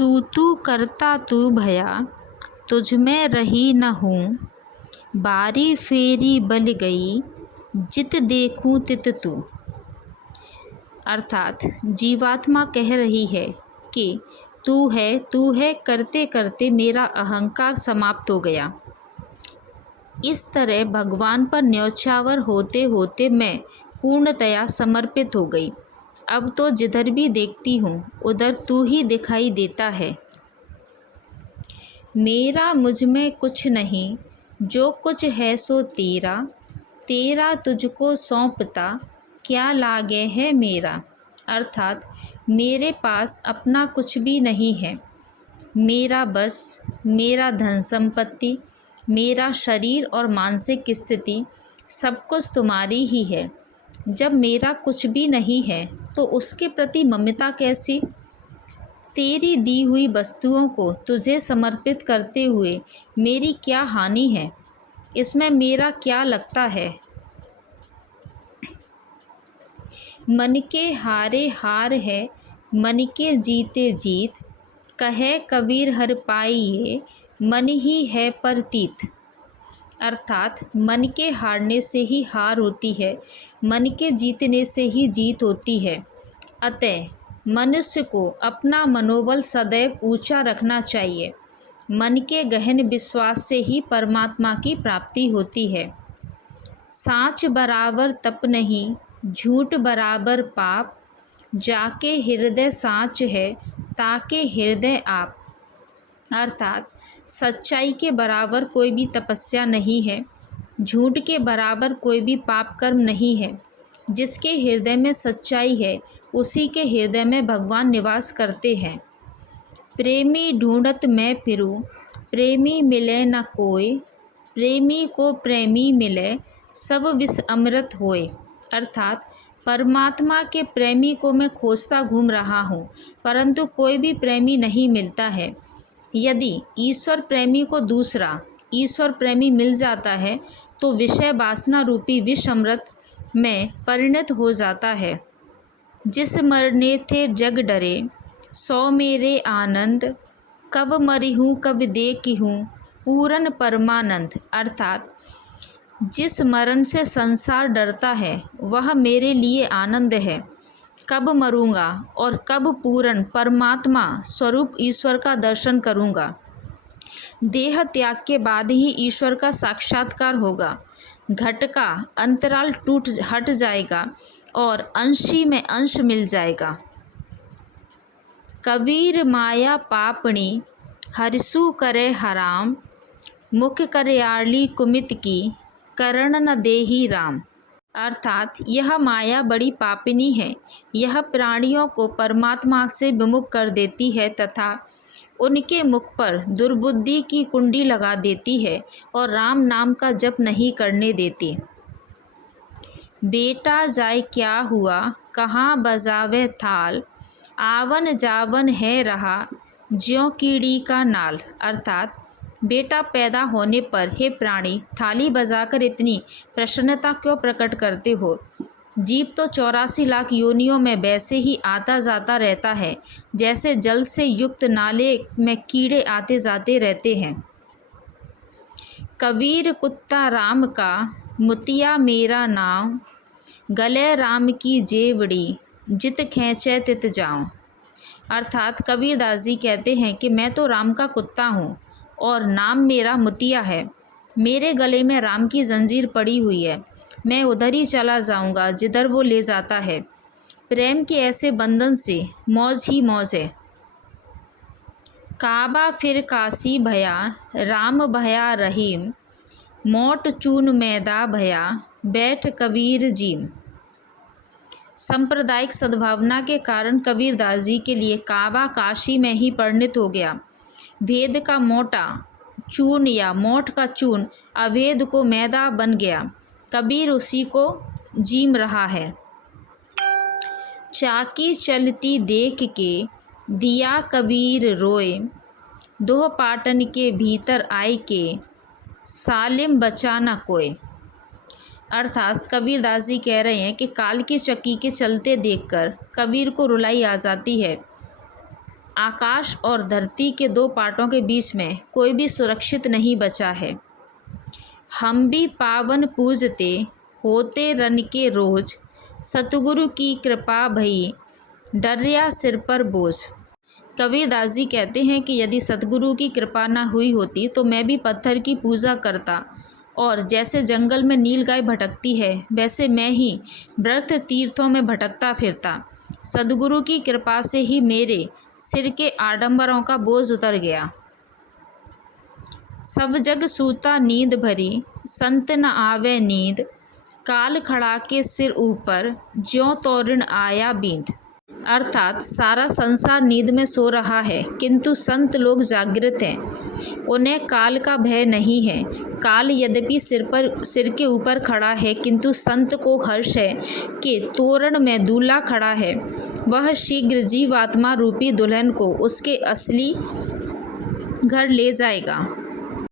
तू करता तू भया, तुझ में रही न हूँ। बारी फेरी बल गई, जित देखूं तित तू। अर्थात जीवात्मा कह रही है कि तू है करते करते मेरा अहंकार समाप्त हो गया। इस तरह भगवान पर न्यौछावर होते होते मैं पूर्णतया समर्पित हो गई। अब तो जिधर भी देखती हूँ उधर तू ही दिखाई देता है। मेरा मुझ में कुछ नहीं, जो कुछ है सो तेरा। तेरा तुझको सौंपता, क्या लागे है मेरा। अर्थात मेरे पास अपना कुछ भी नहीं है। मेरा बस, मेरा धन संपत्ति, मेरा शरीर और मानसिक स्थिति सब कुछ तुम्हारी ही है। जब मेरा कुछ भी नहीं है तो उसके प्रति ममता कैसी। तेरी दी हुई वस्तुओं को तुझे समर्पित करते हुए मेरी क्या हानि है, इसमें मेरा क्या लगता है। मन के हारे हार है, मन के जीते जीत। कहे कबीर हर पाइए, मन ही है परतीत। अर्थात मन के हारने से ही हार होती है, मन के जीतने से ही जीत होती है। अतः मनुष्य को अपना मनोबल सदैव ऊंचा रखना चाहिए। मन के गहन विश्वास से ही परमात्मा की प्राप्ति होती है। साँच बराबर तप नहीं, झूठ बराबर पाप। जाके हृदय साँच है, ताके हृदय आप। अर्थात सच्चाई के बराबर कोई भी तपस्या नहीं है, झूठ के बराबर कोई भी पाप कर्म नहीं है। जिसके हृदय में सच्चाई है उसी के हृदय में भगवान निवास करते हैं। प्रेमी ढूंढत मैं फिरूं, प्रेमी मिले न कोय। प्रेमी को प्रेमी मिले, सब विष अमृत होए। अर्थात परमात्मा के प्रेमी को मैं खोजता घूम रहा हूँ, परंतु कोई भी प्रेमी नहीं मिलता है। यदि ईश्वर प्रेमी को दूसरा ईश्वर प्रेमी मिल जाता है तो विषय वासना रूपी विष अमृत में परिणत हो जाता है। जिस मरने थे जग डरे, सो मेरे आनंद। कब मरी हूँ कब देखी हूँ, पूरन परमानंद। अर्थात जिस मरण से संसार डरता है वह मेरे लिए आनंद है। कब मरूंगा और कब पूर्ण परमात्मा स्वरूप ईश्वर का दर्शन करूंगा। देह त्याग के बाद ही ईश्वर का साक्षात्कार होगा। घट का अंतराल हट जाएगा और अंशी में अंश मिल जाएगा। कबीर माया पापणी, हरिसु करे हराम। मुख करयाली कुमित की, करण न देही राम। अर्थात यह माया बड़ी पापिनी है। यह प्राणियों को परमात्मा से विमुख कर देती है तथा उनके मुख पर दुर्बुद्धि की कुंडी लगा देती है और राम नाम का जप नहीं करने देती। बेटा जाए क्या हुआ, कहाँ बजावे थाल। आवन जावन है रहा, ज्यों कीड़ी का नाल। अर्थात बेटा पैदा होने पर हे प्राणी, थाली बजाकर इतनी प्रसन्नता क्यों प्रकट करते हो। जीव तो 84 लाख योनियों में वैसे ही आता जाता रहता है जैसे जल से युक्त नाले में कीड़े आते जाते रहते हैं। कबीर कुत्ता राम का, मुतिया मेरा नाम। गले राम की जेवड़ी, जित खींचे तित जाऊं। अर्थात कबीरदास जी कहते हैं कि मैं तो राम का कुत्ता हूँ और नाम मेरा मुतिया है। मेरे गले में राम की जंजीर पड़ी हुई है, मैं उधर ही चला जाऊंगा जिधर वो ले जाता है। प्रेम के ऐसे बंधन से मौज ही मौज है। काबा फिर काशी भया, राम भया रहीम। मोट चून मैदा भया, बैठ कबीर जीम। सांप्रदायिक सद्भावना के कारण कबीरदास जी के लिए काबा काशी में ही परिणत हो गया। भेद का मोटा चून या मोट का चून अभेद को मैदा बन गया। कबीर उसी को जीम रहा है। चाकी चलती देख के, दिया कबीर रोए। दोह पाटन के भीतर आए के, सालिम बचा न कोय। अर्थात कबीरदास जी कह रहे हैं कि काल की चक्की के चलते देखकर कबीर को रुलाई आ जाती है। आकाश और धरती के दो पार्टों के बीच में कोई भी सुरक्षित नहीं बचा है। हम भी पावन पूजते होते रन के रोज, सतगुरु की कृपा भई डरिया सिर पर बोझ। कबीरदास जी कहते हैं कि यदि सतगुरु की कृपा ना हुई होती तो मैं भी पत्थर की पूजा करता, और जैसे जंगल में नीलगाय भटकती है वैसे मैं ही व्रत तीर्थों में भटकता फिरता। सद्गुरु की कृपा से ही मेरे सिर के आडंबरों का बोझ उतर गया। सब जग सूता नींद भरी, संत न आवे नींद, काल खड़ा के सिर ऊपर ज्यों तो ऋण आया बींद। अर्थात सारा संसार नींद में सो रहा है किंतु संत लोग जागृत हैं, उन्हें काल का भय नहीं है। काल यद्यपि सिर के ऊपर खड़ा है किंतु संत को हर्ष है कि तोरण में दूल्हा खड़ा है, वह शीघ्र जीवात्मा रूपी दुल्हन को उसके असली घर ले जाएगा।